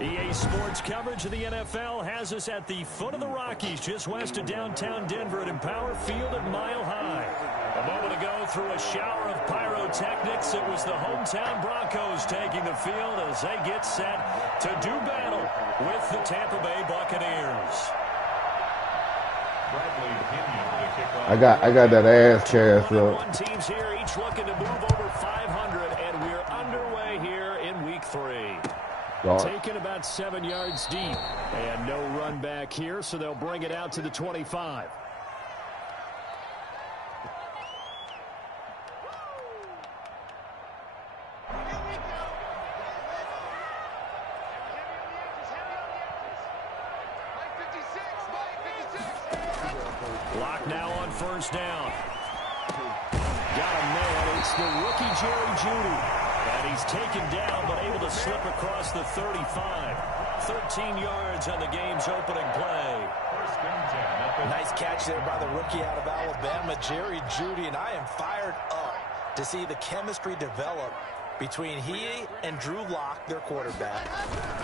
EA Sports coverage of the NFL has us at the foot of the Rockies, just west of downtown Denver at Empower Field at Mile High. A moment ago, through a shower of pyrotechnics, it was the hometown Broncos taking the field as they get set to do battle with the Tampa Bay Buccaneers. I got that ass chance up. Teams here each looking to move over 500, and we're underway here in week 3. Taken about 7 yards deep, and no run back here, so they'll bring it out to the 25. Lock now on first down. Got a man. It's the rookie Jerry Jeudy. And he's taken down, but able to slip across the 35. 13 yards on the game's opening play. Nice catch there by the rookie out of Alabama, Jerry Jeudy, and I am fired up to see the chemistry develop between he and Drew Lock, their quarterback.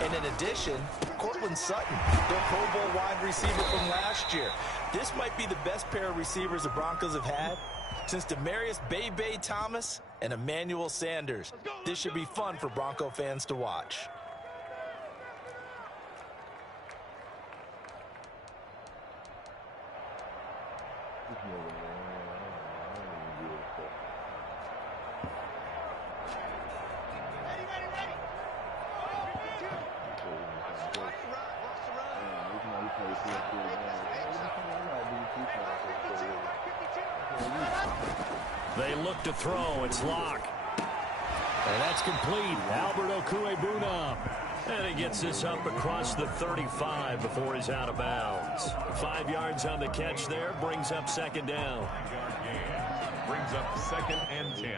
And in addition, Cortland Sutton, their Pro Bowl wide receiver from last year. This might be the best pair of receivers the Broncos have had since Demaryius Bebe Thomas and Emmanuel Sanders. This should be fun for Bronco fans to watch. They look to throw. It's Lock. And that's complete. Albert Okwuegbunam. And he gets this up across the 35 before he's out of bounds. 5 yards on the catch there. Brings up second down. Brings up 2nd and 10.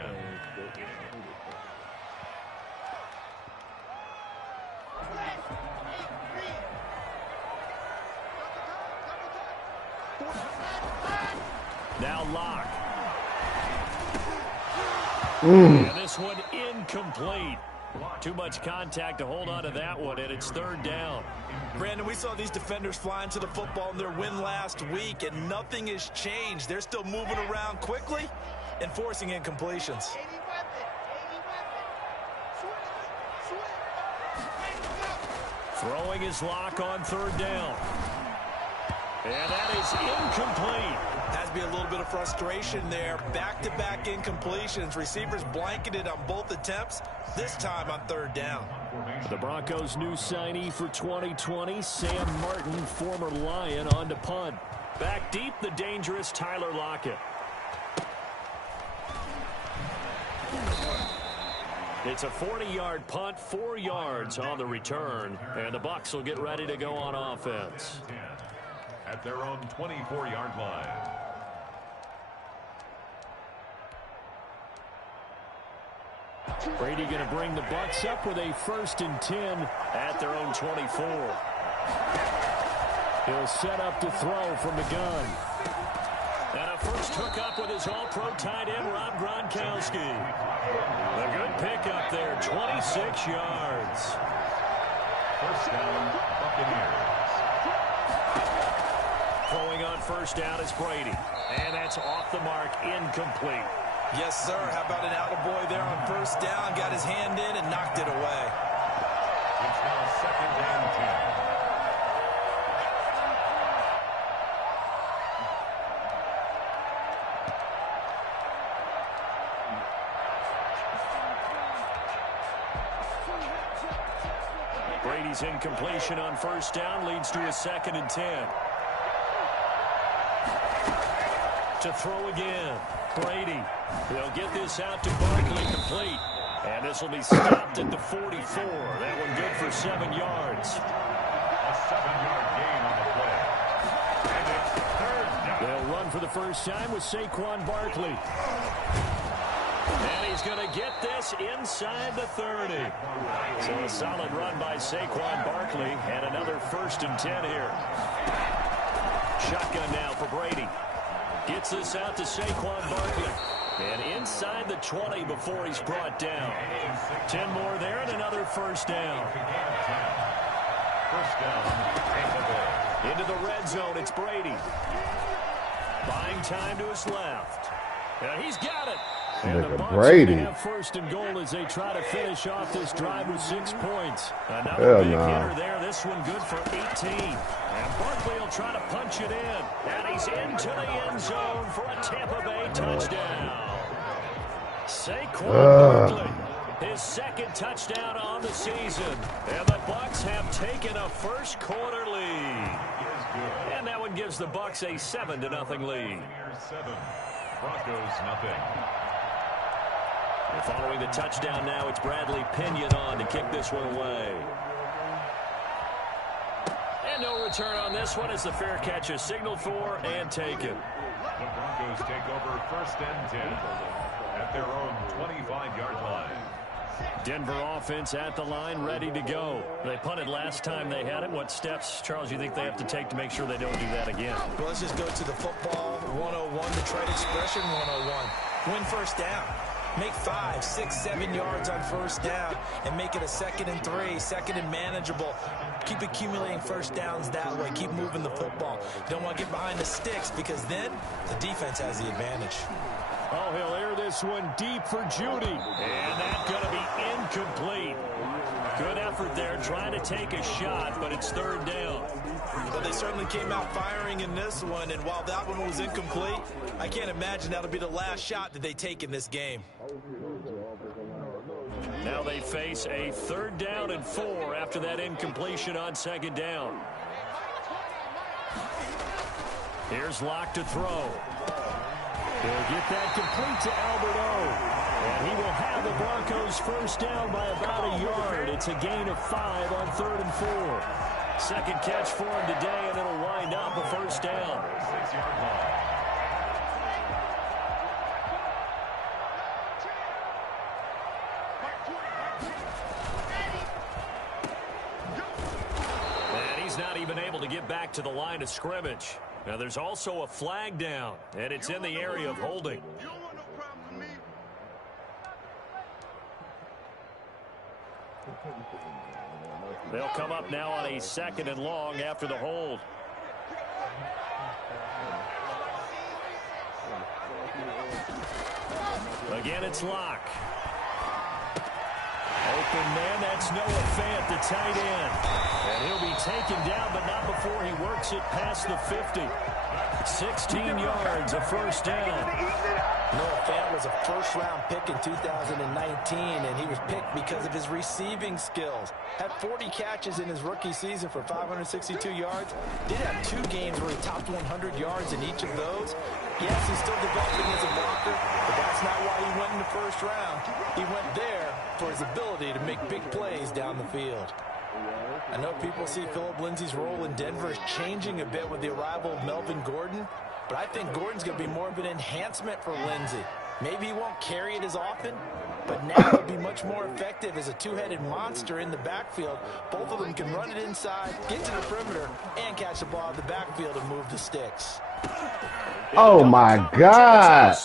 Now Lock. And this one incomplete. Too much contact to hold on to that one, and it's 3rd down. Brandon, we saw these defenders flying to the football in their win last week, and nothing has changed. They're still moving around quickly and forcing incompletions. Throwing his Lock on 3rd down. And that is incomplete. Has to be a little bit of frustration there. Back-to-back incompletions. Receivers blanketed on both attempts, this time on 3rd down. The Broncos' new signee for 2020, Sam Martin, former Lion, on to punt. Back deep, the dangerous Tyler Lockett. It's a 40-yard punt, 4 yards on the return, and the Bucs will get ready to go on offense. At their own 24-yard line. Brady going to bring the Bucs up with a 1st and 10 at their own 24. He'll set up to throw from the gun. And a first hookup with his all-pro tight end, Rob Gronkowski. A good pickup there, 26 yards. First down, Buccaneers. Throwing on first down is Brady. And that's off the mark, incomplete. Yes, sir. How about an attaboy there on first down? Got his hand in and knocked it away. It's now 2nd and 10. Brady's incompletion on first down leads to a 2nd and 10. To throw again. Brady. He'll get this out to Barkley, complete. And this will be stopped at the 44. That one good for 7 yards. A 7-yard gain on the play. And it's 3rd down. They'll run for the first time with Saquon Barkley. And he's going to get this inside the 30. So a solid run by Saquon Barkley and another 1st and 10 here. Shotgun now for Brady. Gets this out to Saquon Barkley. And inside the 20 before he's brought down. 10 more there and another first down. First down, Tampa Bay. Into the red zone, it's Brady. Buying time to his left. And he's got it. And the Bucs Brady. have first and goal as they try to finish off this drive with 6 points. Another big hitter there. This one good for 18. And Barkley will try to punch it in. And he's into the end zone for a Tampa Bay touchdown. Saquon Barkley, his second touchdown on the season. And the Bucs have taken a first quarter lead. And that one gives the Bucs a 7-0 lead. 7, Broncos nothing. And following the touchdown now, it's Bradley Pinion on to kick this one away. And no return on this one as the fair catch is signaled for and taken. The Broncos take over first and 10 at their own 25-yard line. Denver offense at the line, ready to go. They punted last time they had it. What steps, Charles, you think they have to take to make sure they don't do that again? Well, let's just go to the football 101, the trade expression 101. Win first down. Make 5, 6, 7 yards on first down and make it a 2nd and 3, 2nd and manageable. Keep accumulating first downs that way. Keep moving the football. You don't want to get behind the sticks because then the defense has the advantage. Oh, he'll air this one deep for Judy. And that's going to be incomplete. Good effort there trying to take a shot, but it's 3rd down. Well, they certainly came out firing in this one, and while that one was incomplete, I can't imagine that'll be the last shot that they take in this game. Now they face a 3rd down and 4 after that incompletion on 2nd down. Here's Locke to throw. He'll get that complete to Albert O. And he will have the Broncos first down by about a yard. It's a gain of 5 on 3rd and 4. Second catch for him today, and it'll wind up a first down. 6-yard line. And he's not even able to get back to the line of scrimmage. Now there's also a flag down, and it's in the area of holding. They'll come up now on a 2nd and long after the hold. Again, it's Locke. Open man, that's Noah Fant, the tight end. And he'll be taken down, but not before he works it past the 50. 16 yards, a first down. Noah Fant was a first-round pick in 2019, and he was picked because of his receiving skills. Had 40 catches in his rookie season for 562 yards. Did have 2 games where he topped 100 yards in each of those. Yes, he's still developing as a blocker, but that's not why he went in the first round. He went there for his ability to make big plays down the field. I know people see Philip Lindsay's role in Denver is changing a bit with the arrival of Melvin Gordon, but I think Gordon's going to be more of an enhancement for Lindsay. Maybe he won't carry it as often, but now he'll be much more effective as a two-headed monster in the backfield. Both of them can run it inside, get to the perimeter, and catch the ball out of the backfield and move the sticks. Oh, my God.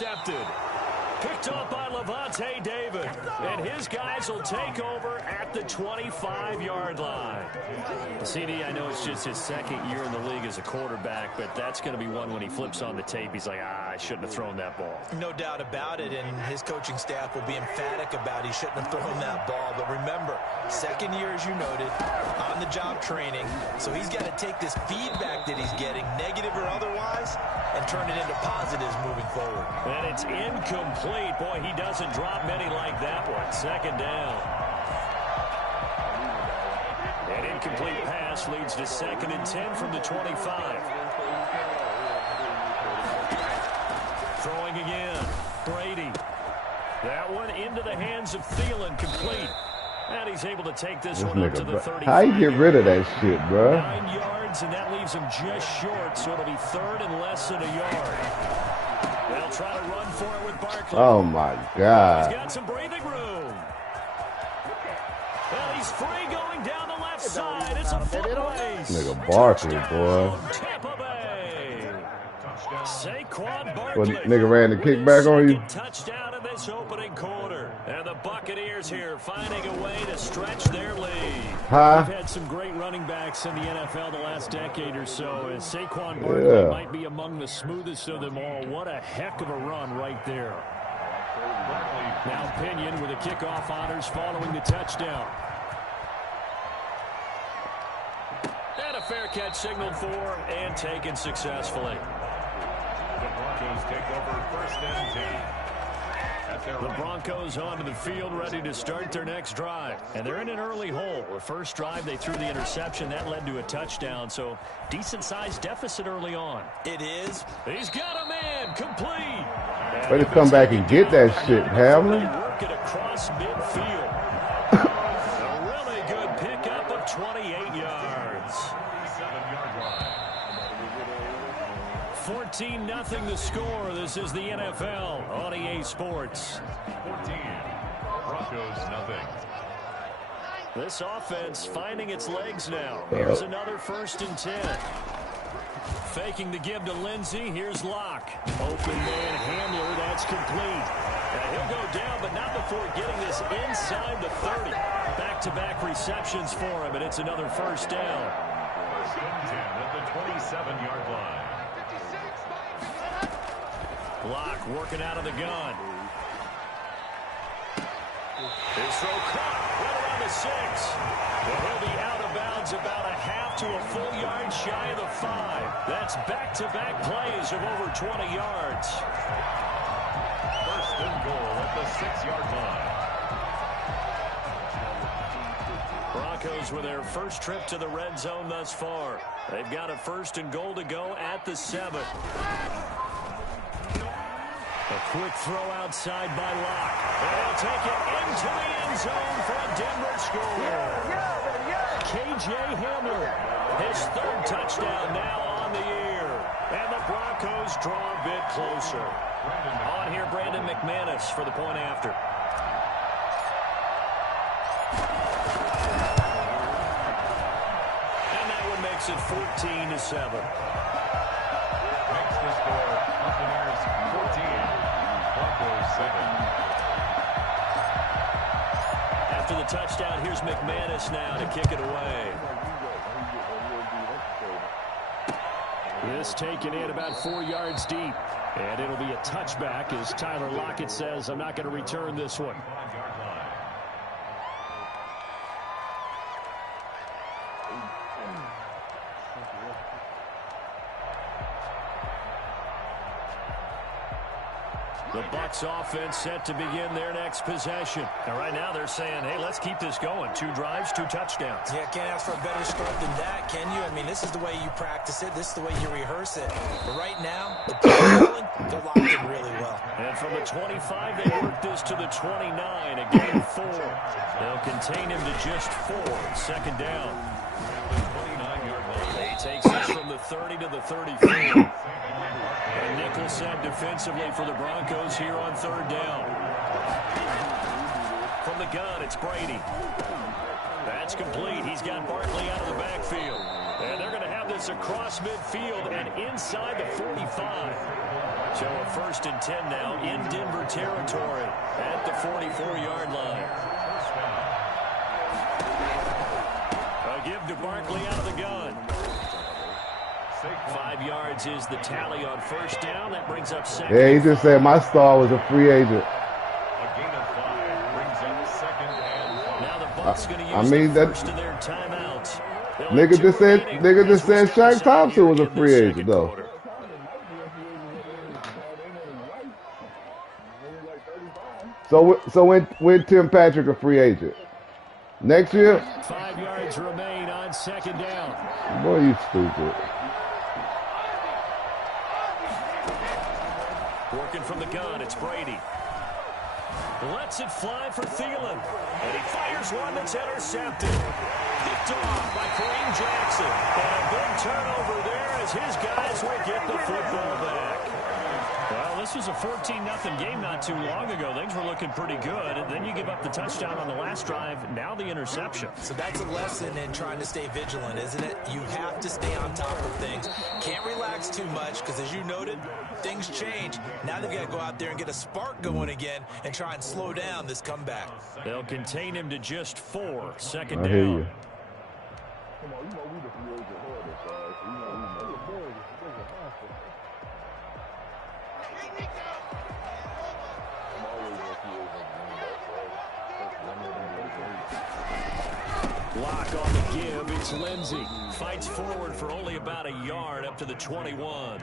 Picked up by Levante David, and his guys will take over at the 25-yard line. CD, I know it's just his 2nd year in the league as a quarterback, but that's going to be one when he flips on the tape. He's like, I shouldn't have thrown that ball. No doubt about it, and his coaching staff will be emphatic about he shouldn't have thrown that ball. But remember, 2nd year, as you noted, on-the-job training, so he's got to take this feedback that he's getting, negative or otherwise, and turn it into positives moving forward. And it's incomplete. Boy, he doesn't drop many like that one. 2nd down. An incomplete pass leads to 2nd and 10 from the 25. Throwing again. Brady. That one into the hands of Thielen, complete. And he's able to take this one up to the 35. How you get rid of that shit, bro? 9 yards, and that leaves him just short, so it'll be 3rd and less than a yard. They'll try to run for it with Barkley. Oh, my God. He's got some breathing room. Well, he's free going down the left side. It's a foot race. Nigga Barkley, boy. Tampa Bay. Touchdown, Saquon What Barkley. nigga ran the kickback on you? Touchdown in this opening quarter. And the Buccaneers here finding a way to stretch their lead. Huh? We've had some great running backs in the NFL the last decade or so. And Saquon Barkley might be among the smoothest of them all. What a heck of a run right there. Now Pinion with the kickoff honors following the touchdown. And a fair catch signaled for and taken successfully. The Broncos take over 1st and 10. The Broncos onto the field ready to start their next drive. And they're in an early hole. The first drive they threw the interception. That led to a touchdown. So decent-sized deficit early on. It is. He's got a man complete. Better come back and get that shit, Hamlin. Work it across midfield. A really good pickup of 28 yards. 7-yard line. 14-0 the score. This is the NFL on EA Sports. 14. Broncos nothing. This offense finding its legs now. Here's another 1st and 10. Faking the give to Lindsey. Here's Locke. Open man Hamler. That's complete. Now he'll go down, but not before getting this inside the 30. Back-to-back receptions for him, and it's another 1st down. 1st and 10 at the 27-yard line. Locke working out of the gun. His throw caught right around the 6. And he'll be out of bounds about a half to a full yard shy of the 5. That's back-to-back plays of over 20 yards. 1st and goal at the 6-yard line. Broncos with their first trip to the red zone thus far. They've got a 1st and goal to go at the 7. A quick throw outside by Locke. And he'll take it into the end zone for a Denver score. K.J. Hamler, his 3rd touchdown now on the year. And the Broncos draw a bit closer. On here, Brandon McManus for the point after. And that one makes it 14-7. Makes the score Buccaneers 14. Broncos 7. After the touchdown, here's McManus now to kick it away. This taken in about 4 yards deep. And it'll be a touchback as Tyler Lockett says, I'm not going to return this one. 5-yard line. The Bucs offense set to begin their next possession. And right now they're saying, hey, let's keep this going. 2 drives, 2 touchdowns. Yeah, can't ask for a better start than that, can you? I mean, this is the way you practice it. This is the way you rehearse it. But right now, the they're locked in really well. And from the 25, they work this to the 29, a gain of 4. They'll contain him to just 4. 2nd down. 29-yard line. He takes this from the 30 to the 34. And nickel set defensively for the Broncos here on 3rd down. From the gun, it's Brady. That's complete. He's got Barkley out of the backfield. And they're going to have this across midfield and inside the 45. So a 1st and 10 now in Denver territory at the 44-yard line. A give to Barkley out of the gun. 5 yards is the tally on 1st down. That brings up 2nd. Yeah, he just said my star was a free agent. A gain of 5 brings up 2nd and 5. Now the Bucs going to use I mean, the that first of their timeouts. nigga just said Shaq Thompson was a free agent though. So when Tim Patrick a free agent? Next year? 5 yards remain on 2nd down. Boy, you stupid. Working from the gun, it's Brady. Lets it fly for Thielen. And he fires one that's intercepted. Picked off by Kareem Jackson. And a big turnover there as his guys will get the football back. Well, this was a 14-0 game not too long ago. Things were looking pretty good. And then you give up the touchdown on the last drive. Now the interception. So that's a lesson in trying to stay vigilant, isn't it? You have to stay on top of things. Can't relax too much because, as you noted, things change. Now they've got to go out there and get a spark going again and try and slow down this comeback. They'll contain him to just 4. Second I down. hear you. Lock on the give. It's Lindsey. Fights forward for only about a yard up to the 21.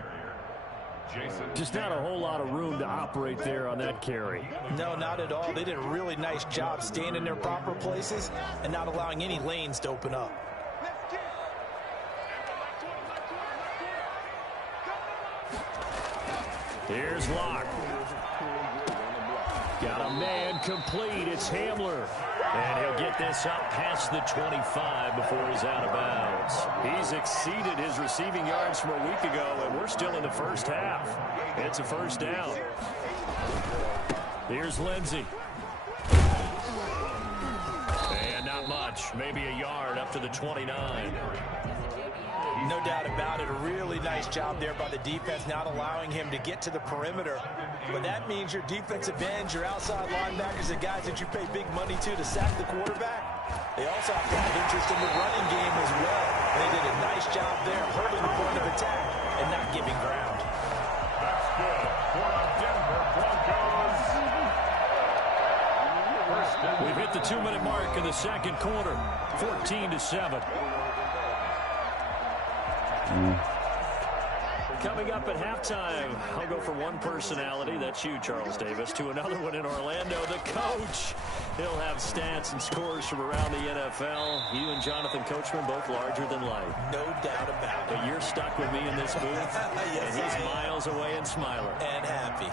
Just not a whole lot of room to operate there on that carry. No, not at all. They did a really nice job staying in their proper places and not allowing any lanes to open up. Here's Locke. Got a man complete. It's Hamler. And he'll get this up past the 25 before he's out of bounds. He's exceeded his receiving yards from a week ago, and we're still in the first half. It's a first down. Here's Lindsey. And not much. Maybe a yard up to the 29. No doubt about it. A really nice job there by the defense, not allowing him to get to the perimeter. But that means your defensive ends, your outside linebackers, the guys that you pay big money to sack the quarterback, they also have to have interest in the running game as well. They did a nice job there, holding the point of attack and not giving ground. That's good for the Denver Broncos. First down. We've hit the 2-minute mark in the second quarter. 14-7. Coming up at halftime, I'll go from one personality, that's you, Charles Davis, to another one in Orlando, the coach. He'll have stats and scores from around the NFL. You and Jonathan Coachman, both larger than life. No doubt about it. But you're stuck with me in this booth, Yes, and he's miles away and smiling. And happy.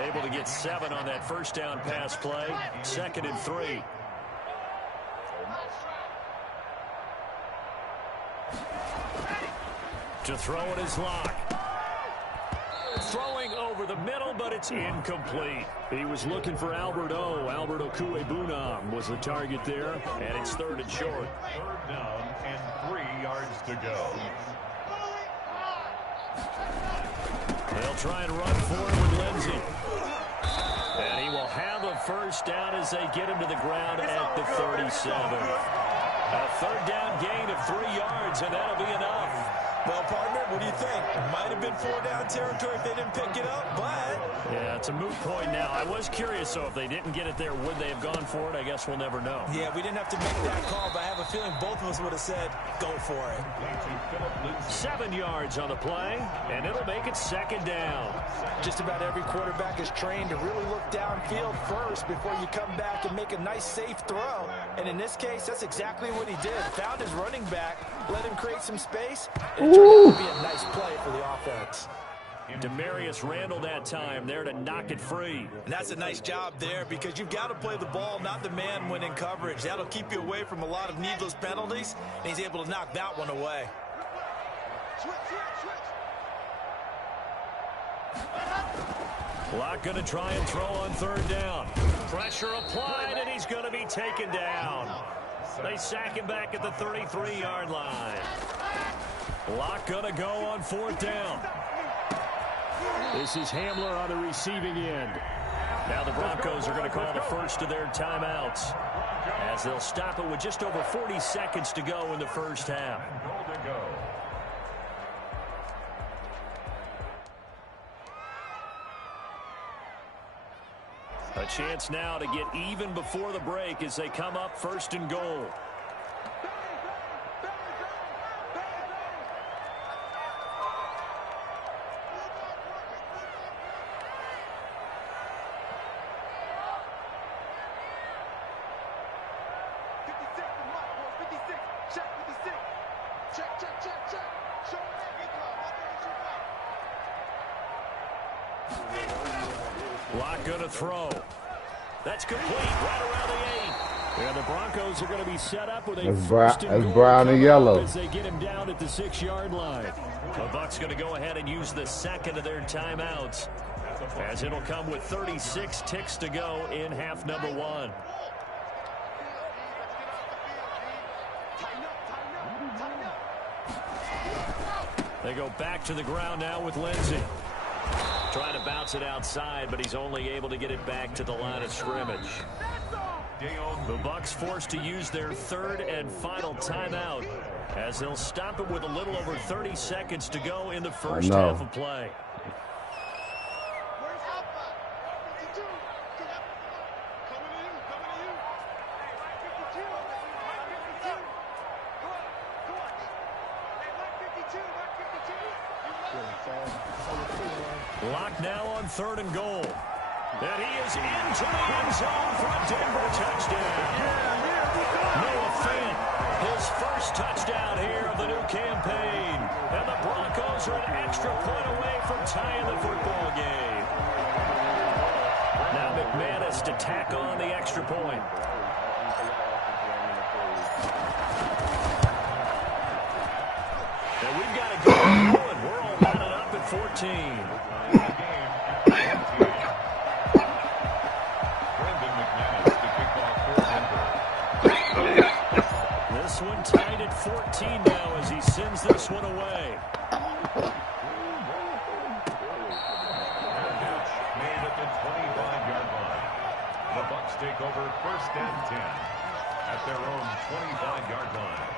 Able to get 7 on that first down pass play. 2nd and 3. To throw it is Locke. Throwing over the middle, but it's incomplete. He was looking for Albert Okwuegbunam was the target there, and it's 3rd and short. 3rd down and 3 yards to go. They'll try and run for it with Lindsey. And he will have a first down as they get him to the ground at the 37. A 3rd down gain of 3 yards, and that'll be enough. Well, partner, what do you think? Might have been 4-down territory if they didn't pick it up, but... Yeah, it's a moot point now. I was curious, so if they didn't get it there, would they have gone for it? I guess we'll never know. Yeah, we didn't have to make that call, but I have a feeling both of us would have said, go for it. 7 yards on the play, and it'll make it 2nd down. Just about every quarterback is trained to really look downfield first before you come back and make a nice, safe throw. And in this case, that's exactly what he did. Found his running back, let him create some space, and it turned out to be a nice play for the offense. Demarius Randall that time there to knock it free. And that's a nice job there because you've got to play the ball, not the man when in coverage. That'll keep you away from a lot of needless penalties, and he's able to knock that one away. Locke going to try and throw on 3rd down. Pressure applied, and he's going to be taken down. They sack him back at the 33-yard line. Locke going to go on 4th down. This is Hamler on the receiving end. Now the Broncos are going to call the first of their timeouts as they'll stop it with just over 40 seconds to go in the first half. A chance now to get even before the break as they come up 1st and goal. Locke going to throw. That's complete right around the 8. And the Broncos are going to be set up with a first and goal brown and yellow as they get him down at the 6-yard line. The Bucs going to go ahead and use the 2nd of their timeouts as it'll come with 36 ticks to go in half number one. They go back to the ground now with Lindsey. Trying to bounce it outside, but he's only able to get it back to the line of scrimmage. The Bucs forced to use their third and final timeout, as they'll stop it with a little over 30 seconds to go in the first half of play. Lock now on 3rd and goal. And he is into the end zone for a Denver touchdown. Noah Fant, his first touchdown here of the new campaign. And the Broncos are an extra point away from tying the football game. Now McManus to tack on the extra point. And we've got to go forward. We're all knotted up at 14. This one tied at 14 now as he sends this one away. Made at the 25-yard line. The Bucs take over 1st and 10 at their own 25-yard line.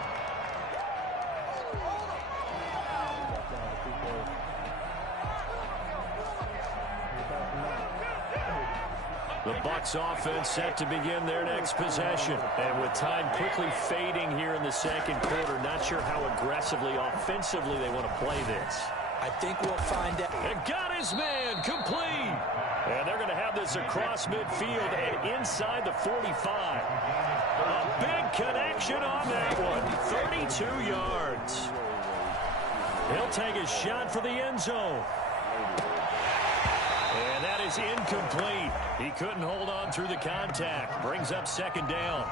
The Bucs offense set to begin their next possession. And with time quickly fading here in the second quarter, not sure how aggressively, offensively they want to play this. I think we'll find out. And got his man complete. And they're going to have this across midfield and inside the 45. A big connection on that one. 32 yards. He'll take a shot for the end zone. And that is incomplete. He couldn't hold on through the contact. Brings up 2nd down.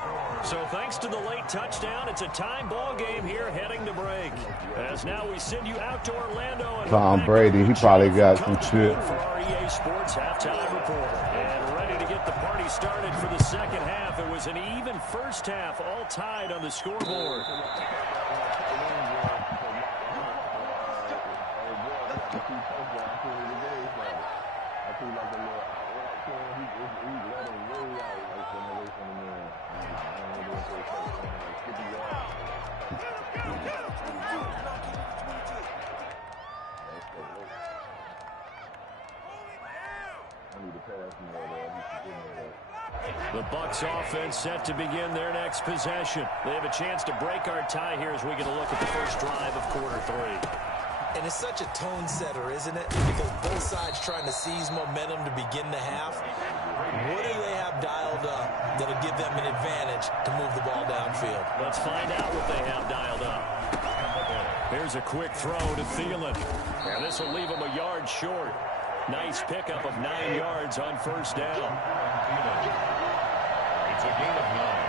So thanks to the late touchdown, it's a time ball game here heading to break. As now we send you out to Orlando. And Tom Brady, he probably got some shit. For our EA Sports halftime report. And ready to get the party started for the second half. It was an even first half, all tied on the scoreboard. The Bucs offense set to begin their next possession. They have a chance to break our tie here as we get a look at the first drive of quarter 3. And it's such a tone setter, isn't it? Because both sides trying to seize momentum to begin the half. What do they have dialed up that'll give them an advantage to move the ball downfield? Let's find out what they have dialed up. Here's a quick throw to Thielen. And this will leave him a yard short. Nice pickup of 9 yards on 1st down. It's a gain of 9.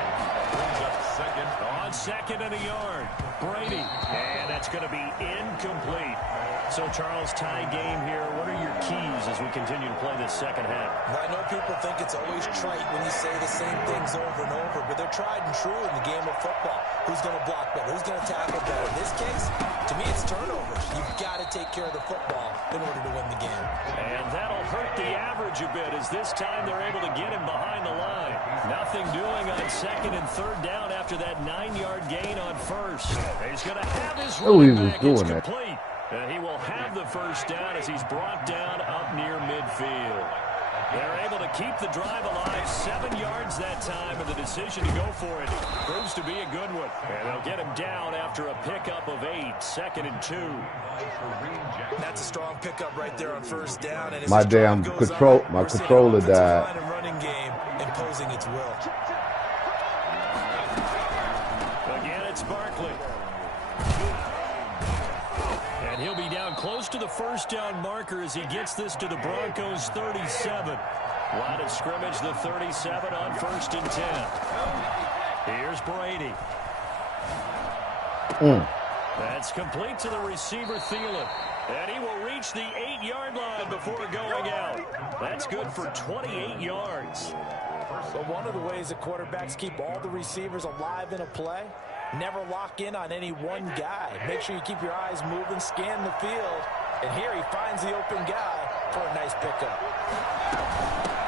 Brings up 2nd. On 2nd and a yard. Brady. And that's going to be incomplete. So, Charles, tie game here. What are your keys as we continue to play this second half? Well, I know people think it's always trite when you say the same things over and over, but they're tried and true in the game of football. Who's going to block better? Who's going to tackle better? In this case, to me, it's turnovers. You've got to take care of the football in order to win the game. And that'll hurt the average a bit as this time they're able to get him behind the line. Nothing doing on 2nd and 3rd down after that 9-yard gain on 1st. He's going to have his running back. It's complete. And he will have the first down as he's brought down up near midfield. They're able to keep the drive alive. 7 yards that time, and the decision to go for it proves to be a good one. And they'll get him down after a pickup of 8, 2nd and 2. That's a strong pickup right there on 1st down. And my damn controller died. Running game imposing its will. Again, it's Barkley. And he'll be down close to the 1st down marker as he gets this to the Broncos 37. Line of scrimmage, the 37 on 1st and 10. Here's Brady. That's complete to the receiver, Thielen. And he will reach the 8-yard line before going out. That's good for 28 yards. But one of the ways that quarterbacks keep all the receivers alive in a play, never lock in on any one guy. Make sure you keep your eyes moving, scan the field. And here he finds the open guy for a nice pickup.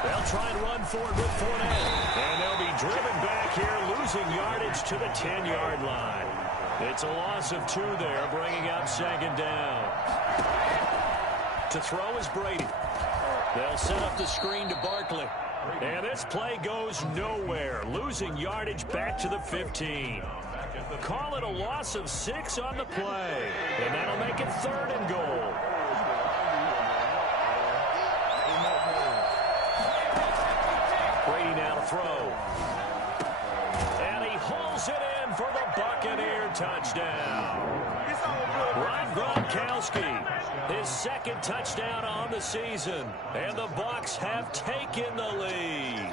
They'll try and run forward with Fournette. And they'll be driven back here, losing yardage to the 10-yard line. It's a loss of 2 there, bringing up second down. To throw is Brady. They'll set up the screen to Barkley. And this play goes nowhere, losing yardage back to the 15. Call it a loss of 6 on the play. And that'll make it 3rd and goal. Brady now to throw. And he hauls it in for the Buccaneer touchdown. Rob Gronkowski, his 2nd touchdown on the season. And the Bucs have taken the lead.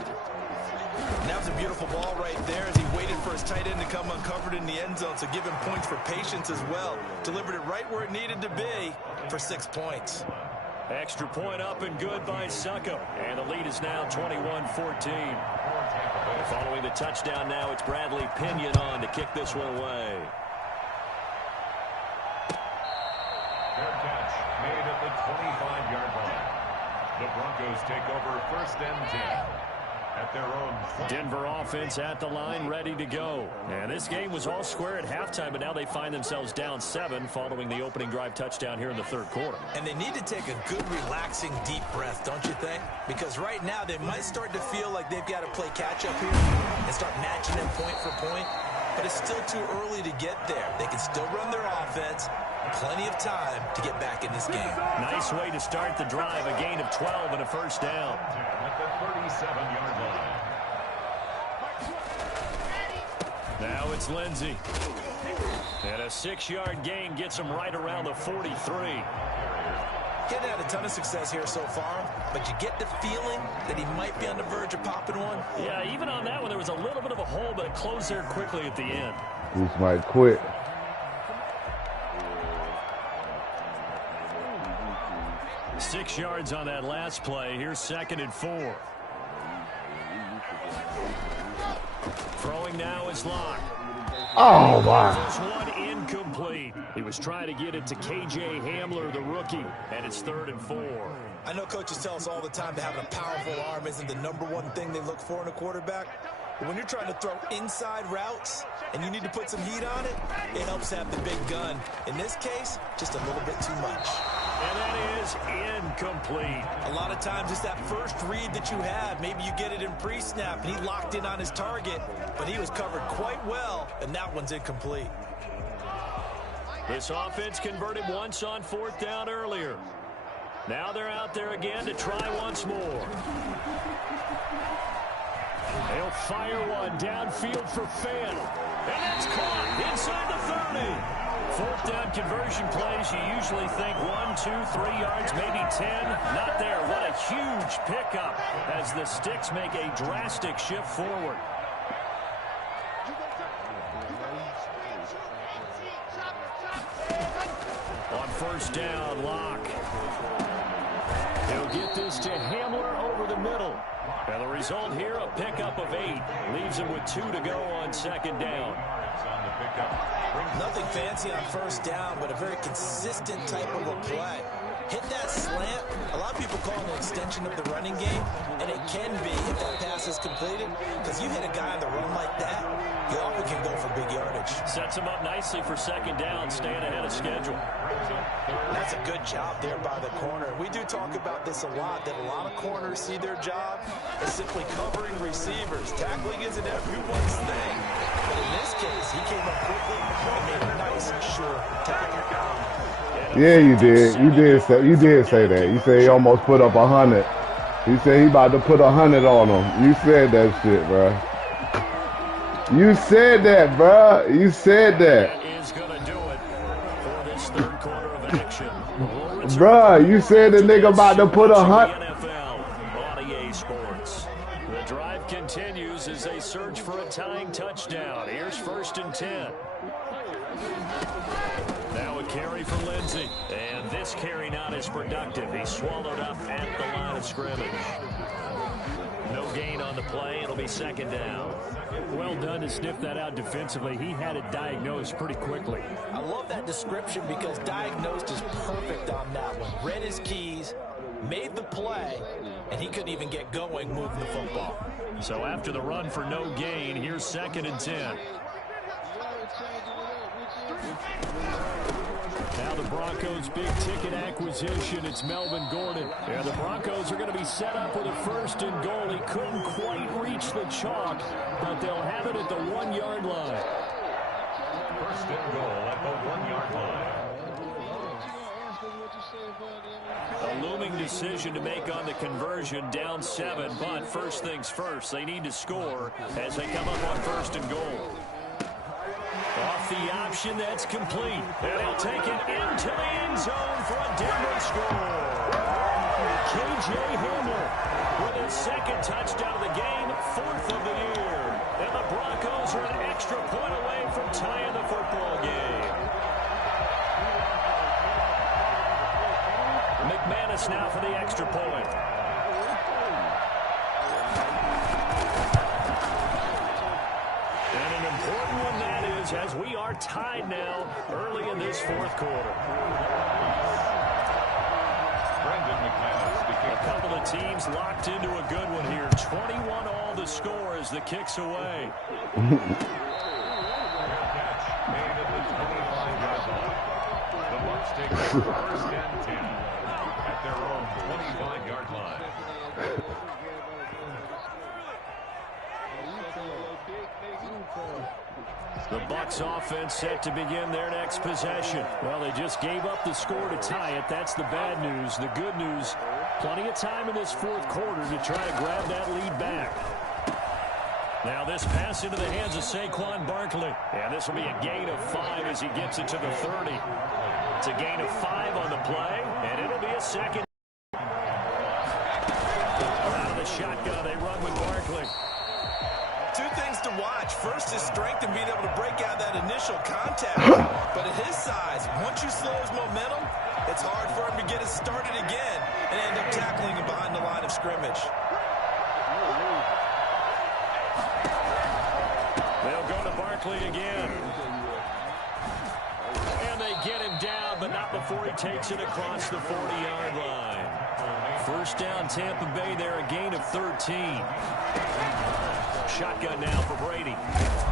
And that was a beautiful ball right there as he waited for his tight end to come uncovered in the end zone, so give him points for patience as well. Delivered it right where it needed to be for 6 points. Extra point up and good by Succop. And the lead is now 21-14. Following the touchdown now, it's Bradley Pinion on to kick this one away. Fair catch made at the 25-yard line. The Broncos take over 1st and 10. At their own. Denver offense at the line, ready to go. And this game was all square at halftime, but now they find themselves down 7 following the opening drive touchdown here in the 3rd quarter. And they need to take a good, relaxing, deep breath, don't you think? Because right now they might start to feel like they've got to play catch-up here and start matching them point for point. But it's still too early to get there. They can still run their offense. Plenty of time to get back in this game. Nice way to start the drive. A gain of 12 and a 1st down. At the 37-yard line. Now it's Lindsey. And a 6-yard gain gets him right around the 43. Hasn't had a ton of success here so far, but you get the feeling that he might be on the verge of popping one. Yeah, even on that one, there was a little bit of a hole, but it closed there quickly at the end. This might quit. Six yards on that last play. Here's 2nd and 4. Throwing now is Locke. Oh, wow. This one incomplete. He was trying to get it to K.J. Hamler, the rookie, and it's 3rd and 4. I know coaches tell us all the time that having a powerful arm isn't the #1 thing they look for in a quarterback. But when you're trying to throw inside routes and you need to put some heat on it, it helps have the big gun. In this case, just a little bit too much. And that is incomplete. A lot of times it's that first read that you have. Maybe you get it in pre-snap, and he locked in on his target, but he was covered quite well, and that one's incomplete. This offense converted once on 4th down earlier. Now they're out there again to try once more. They'll fire one downfield for Fant. And that's caught inside the 30. 4th down conversion plays, you usually think 1, 2, 3 yards, maybe 10. Not there. What a huge pickup as the Sticks make a drastic shift forward. On 1st down, Locke. He'll get this to Hamler over the middle. And the result here, a pickup of 8. Leaves him with 2 to go on 2nd down. Nothing fancy on 1st down, but a very consistent type of a play. Hit that slant. A lot of people call it an extension of the running game, and it can be if that pass is completed, because you hit a guy on the run like that, you often can go for big yardage. Sets him up nicely for 2nd down, staying ahead of schedule. That's a good job there by the corner. We do talk about this a lot, that a lot of corners see their job as simply covering receivers. Tackling isn't everyone's thing. But in this case, he came up quickly and made a nice, sure tackle. Yeah, you did. You did say that. You said he almost put up 100. He said he about to put 100 on him. You said that shit, bro. You said that, bro. You said that. That is going to do it for this 3rd quarter of action. Bruh, you said the nigga about to put 100. NFL on EA Sports. The drive continues as they search for a tying touchdown. Here's 1st and 10. Now a carry for Lindsey. And this carry not as productive. He's swallowed up at the line of scrimmage. No gain on the play. It'll be second down. Well done to sniff that out defensively. He had it diagnosed pretty quickly. I love that description because diagnosed is perfect on that one. Read his keys, made the play, and he couldn't even get going moving the football. So after the run for no gain, here's 2nd and 10. Now the Broncos' big-ticket acquisition, it's Melvin Gordon. Yeah, the Broncos are going to be set up with a 1st and goal. He couldn't quite reach the chalk, but they'll have it at the 1-yard line. 1st and goal at the 1-yard line. A looming decision to make on the conversion, down 7, but first things first, they need to score as they come up on 1st and goal. Off the option, that's complete. And he'll take it into the end zone for a Denver score. K.J. Hamler with his 2nd touchdown of the game, 4th of the year. And the Broncos are an extra point away from tying the football game. McManus now for the extra point. And an important one that is, as we are tied now early in this 4th quarter. A couple of teams locked into a good one here. 21 all the score as the kick's away. Catch made at the 25-yard line. The Bucs take over 1st and 10 at their own 25-yard line. The Bucs offense set to begin their next possession. Well, they just gave up the score to tie it. That's the bad news. The good news, plenty of time in this 4th quarter to try to grab that lead back. Now this pass into the hands of Saquon Barkley. And this will be a gain of 5 as he gets it to the 30. It's a gain of 5 on the play, and it'll be a 2nd. Out of the shotgun, they run with Barkley. Two things to watch. First, his strength and being able to break out that initial contact. But at his size, once you slow his momentum, it's hard for him to get it started again and end up tackling him behind the line of scrimmage. They'll go to Barkley again. And they get him down, but not before he takes it across the 40-yard line. 1st down, Tampa Bay there, a gain of 13. Shotgun now for Brady.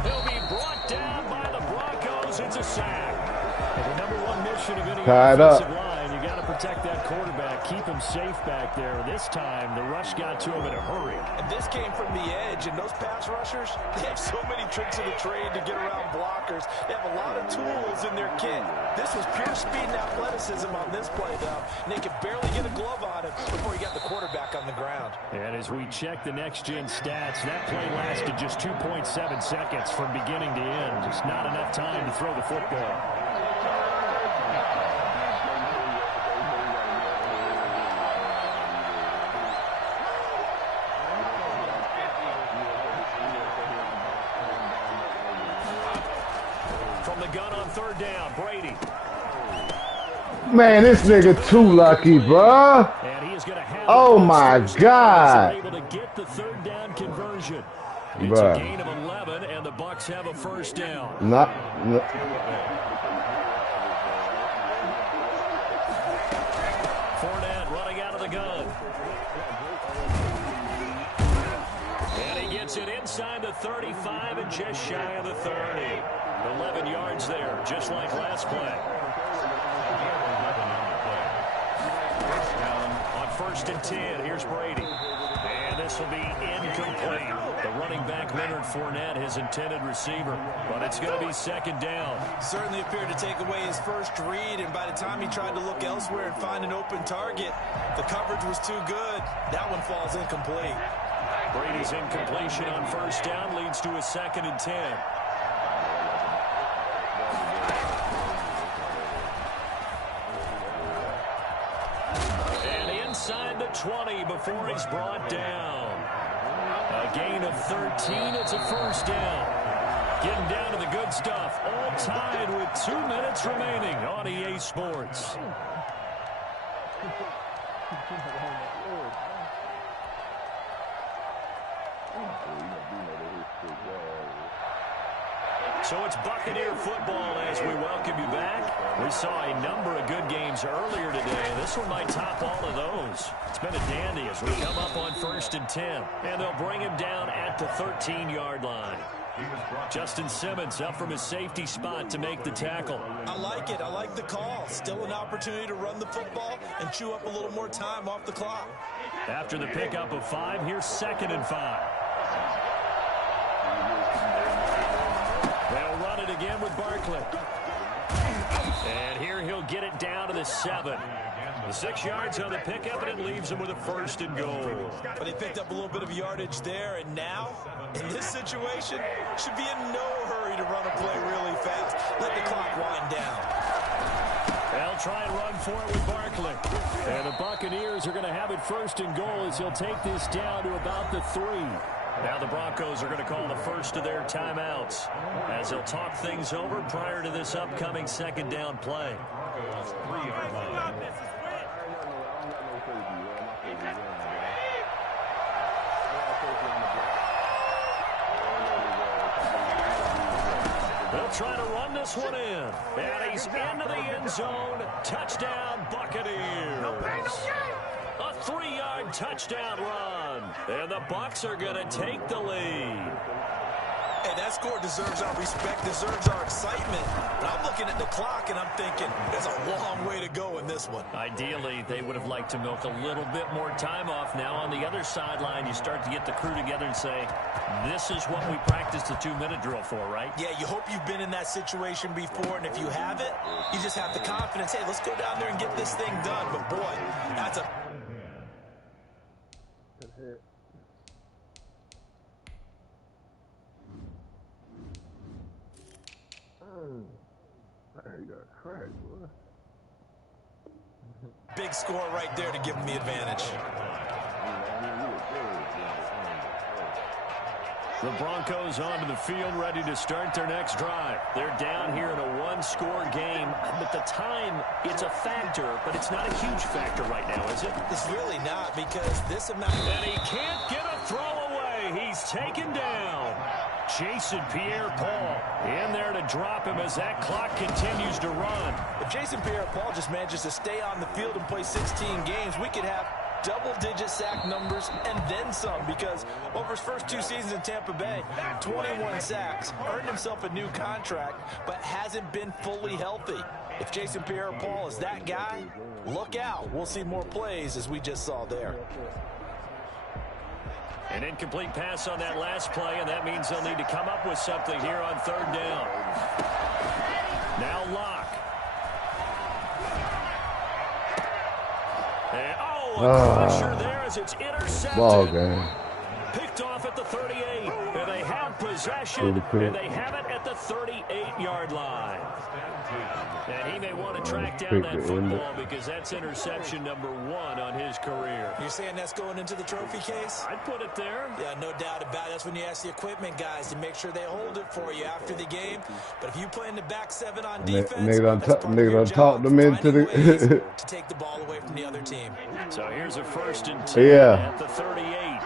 He'll be brought down by the Broncos. It's a sack. And the #1 mission of any Tied offensive up. line, you got to protect that quarterback, keep him safe back there. This time, the rush got to him in a hurry. And this came from the edge, and those pass rushers, they have so many tricks of the trade to get around blockers. They have a lot of tools in their kit. This was pure speed and athleticism on this play, though. And they could barely get a glove on it before he got the quarterback on the ground. And as we check the next-gen stats, that play lasted just 2.7 seconds from beginning to end. Just not enough time to throw the football. From the gun on 3rd down, Brady. Man, this nigga too lucky, bruh. And he is going to have Oh my God. able to get the 3rd down conversion. It's Bruh. a gain of 11, and the Bucs have a 1st down. Not. Fournette running out of the gun. And he gets it inside the 35 and just shy of the 30. 11 yards there, just like last play. On 1st and 10, here's Brady. And this will be incomplete. The running back, Leonard Fournette, his intended receiver. But it's going to be 2nd down. Certainly appeared to take away his first read, and by the time he tried to look elsewhere and find an open target, the coverage was too good. That one falls incomplete. Brady's incompletion on 1st down leads to a 2nd and 10. And inside the 20 before he's brought down. A gain of 13. It's a 1st down. Getting down to the good stuff. All tied with 2 minutes remaining on EA Sports. So it's Buccaneer football as we welcome you back. We saw a number of good games earlier today. This one might top all of those. It's been a dandy as we come up on 1st and 10. And they'll bring him down at the 13-yard line. Justin Simmons up from his safety spot to make the tackle. I like it. I like the call. Still an opportunity to run the football and chew up a little more time off the clock. After the pickup of 5, here's 2nd and 5. They'll run it again with Barkley. And here he'll get it down to the 7. The 6 yards on the pickup, and it leaves him with a 1st and goal. But he picked up a little bit of yardage there, and now, in this situation, should be in no hurry to run a play really fast. Let the clock wind down. They'll try and run for it with Barkley. And the Buccaneers are going to have it 1st and goal as he'll take this down to about the 3. Now the Broncos are going to call the first of their timeouts as they'll talk things over prior to this upcoming 2nd down play. They'll try to run this one in. And he's into the end zone. Touchdown, Buccaneers. A 3-yard touchdown run. And the Bucs are going to take the lead. Hey, that score deserves our respect, deserves our excitement. But I'm looking at the clock, and I'm thinking there's a long way to go in this one. Ideally, they would have liked to milk a little bit more time off. Now on the other sideline, you start to get the crew together and say, this is what we practiced the 2-minute drill for, right? Yeah, you hope you've been in that situation before, and if you haven't, you just have the confidence, hey, let's go down there and get this thing done. But, boy, that's a... Big score right there to give them the advantage. The Broncos onto the field, ready to start their next drive. They're down here in a 1-score game. At the time, it's a factor, but it's not a huge factor right now, is it? It's really not, because this amount... And he can't get a throw away. He's taken down. Jason Pierre-Paul in there to drop him as that clock continues to run. If Jason Pierre-Paul just manages to stay on the field and play 16 games, we could have double-digit sack numbers and then some, because over his first 2 seasons in Tampa Bay, 21 sacks, earned himself a new contract, but hasn't been fully healthy. If Jason Pierre-Paul is that guy, look out. We'll see more plays as we just saw there. An incomplete pass on that last play, and that means they'll need to come up with something here on 3rd down. Now Locke. And, a crusher there as it's intercepted. Ball game. Picked off at the 38. And they have possession, and they have it at the 38-yard line. And he may want to track down that football because that's interception number 1 on his career. You're saying that's going into the trophy case? I'd put it there. Yeah, no doubt about it. That's when you ask the equipment guys to make sure they hold it for you after the game. But if you play in the back 7 on defense, nigga done talk them into the to take the ball away from the other team. So here's a 1st and 10 at the 38.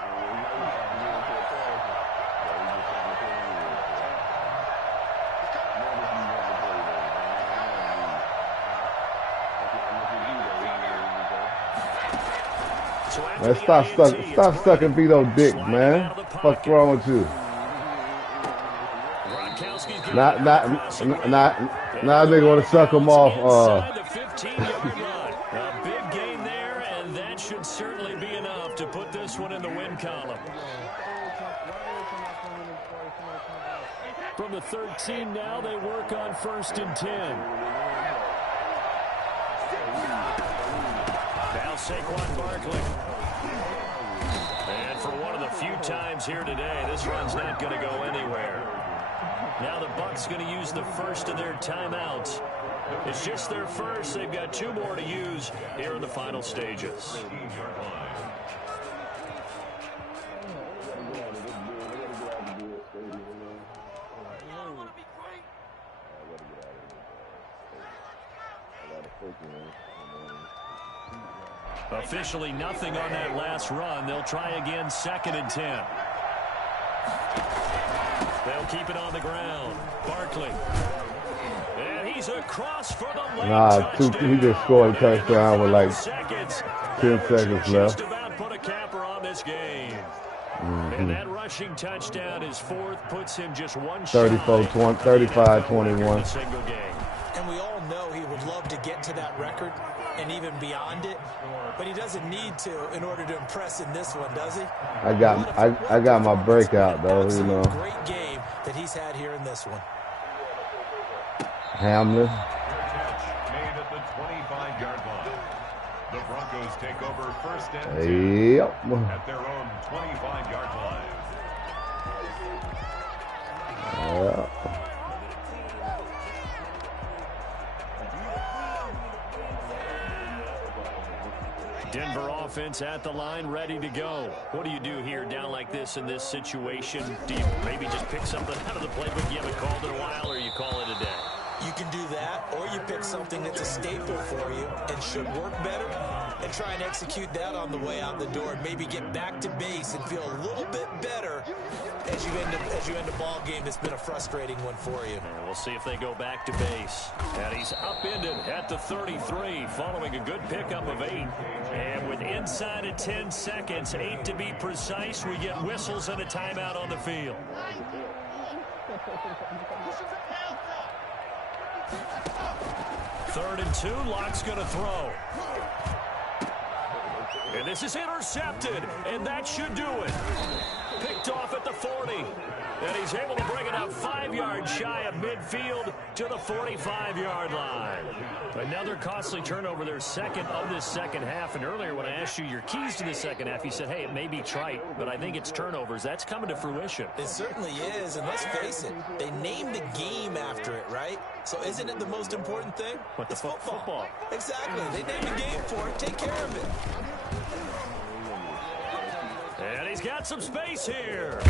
Man, stop sucking Vito dick, man. What's wrong with you? Not nigga want to suck him off. A big gain there, and that should certainly be enough to put this one in the win column. From the 13 now, they work on 1st and 10. Now Saquon Barkley. And for one of the few times here today, this run's not going to go anywhere. Now the Bucs going to use the first of their timeouts. It's just their first. They've got 2 more to use here in the final stages. Officially nothing on that last run. They'll try again, 2nd and 10. They'll keep it on the ground. Barkley. And he's across for the late touchdown. He just scored a touchdown with like 10 seconds left. Just about put a capper on this game. And that rushing touchdown is 4th, puts him just one shot. 35-21. Single game. And we all know he would love to get to that record and even beyond it, but he doesn't need to in order to impress in this one, does he? I got my breakout though, you know. Great game that he's had here in this one. Hamlin. Made at the 25-yard line. The Broncos take over 1st and 10 at their own 25-yard line. Denver offense at the line, ready to go. What do you do here down like this in this situation? Do you maybe just pick something out of the playbook you haven't called in a while, or you call it a day? You can do that, or you pick something that's a staple for you and should work better and try and execute that on the way out the door and maybe get back to base and feel a little bit better as you end a ball game that's been a frustrating one for you. And we'll see if they go back to base. And he's upended at the 33 following a good pickup of 8. And with inside of 10 seconds, 8 to be precise, we get whistles and a timeout on the field. 3rd and 2, Lock's going to throw. And this is intercepted, and that should do it. Picked off at the 40. And he's able to bring it up 5 yards shy of midfield to the 45-yard line. Another costly turnover, their 2nd of this second half. And earlier when I asked you your keys to the second half, you said, hey, it may be trite, but I think it's turnovers. That's coming to fruition. It certainly is, and let's face it, they named the game after it, right? So isn't it the most important thing? What, the football? Exactly. They named the game for it. Take care of it. And he's got some space here.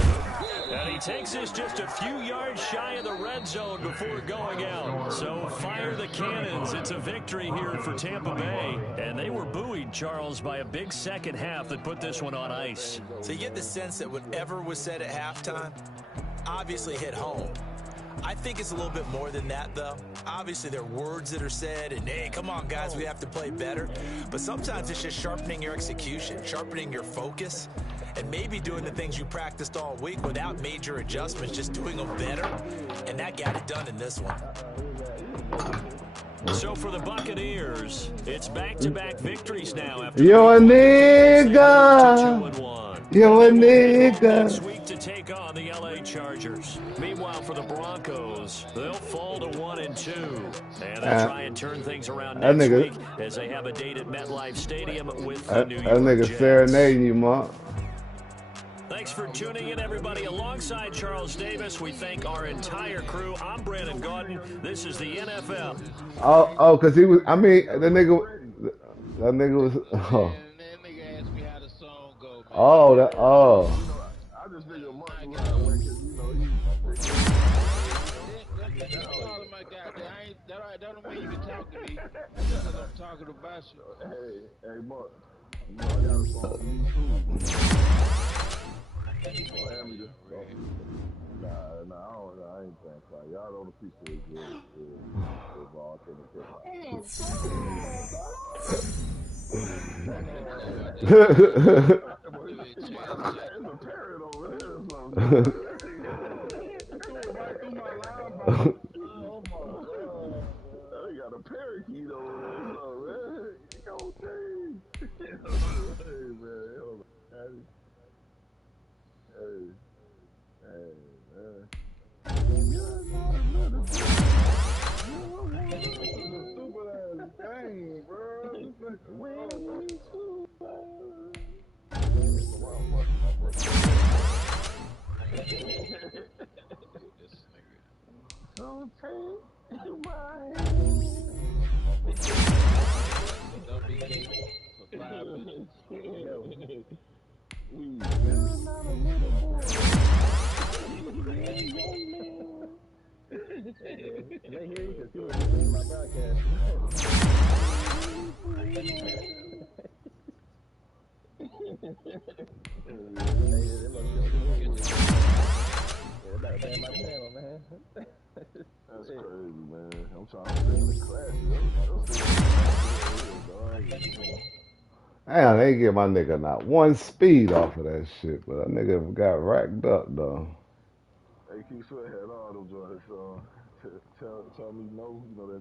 And he takes us just a few yards shy of the red zone before going out. So fire the cannons. It's a victory here for Tampa Bay. And they were buoyed, Charles, by a big second half that put this one on ice. So you get the sense that whatever was said at halftime obviously hit home. I think it's a little bit more than that, though. Obviously, there are words that are said, and, hey, come on, guys, we have to play better. But sometimes it's just sharpening your execution, sharpening your focus, and maybe doing the things you practiced all week without major adjustments, just doing them better. And that got it done in this one. So for the Buccaneers, it's back-to-back victories now after You're a nigga. 2-1. You're a nigga. Next week to take on the LA Chargers. Meanwhile, for the Broncos, they'll fall to 1-2. And they'll try and turn things around next week as they have a date at MetLife Stadium with the New York That nigga Jets. serenading you, Mark. Thanks for tuning in, everybody. Alongside Charles Davis, we thank our entire crew. I'm Brandon Gaudin. This is the NFL. Oh, because he was, I mean, that nigga was, oh. That nigga asked me how the song go, man. Oh. I just think Mark because you know My God, that don't mean you can talk to me because I'm talking about you. Hey, Mark. You know, I got a song for you too. Nah, I ain't saying fire. Y'all don't appreciate good football. It's a parrot over there or something. Oh my God. They got a parakeet over there, so man. Yo, Dave. Hey, man. Hey, man. You're not another stupid ass thing, bro. Don't take my Don't be gay for 5 minutes. You're not a little boy. They hear you because you were listening to my podcast. That's crazy, man. I'm trying to stay in the class. Damn, they get my nigga not one speed off of that shit, but that nigga got racked up though. Hey, Keith Sweat had all them joints. Tell me no, you know that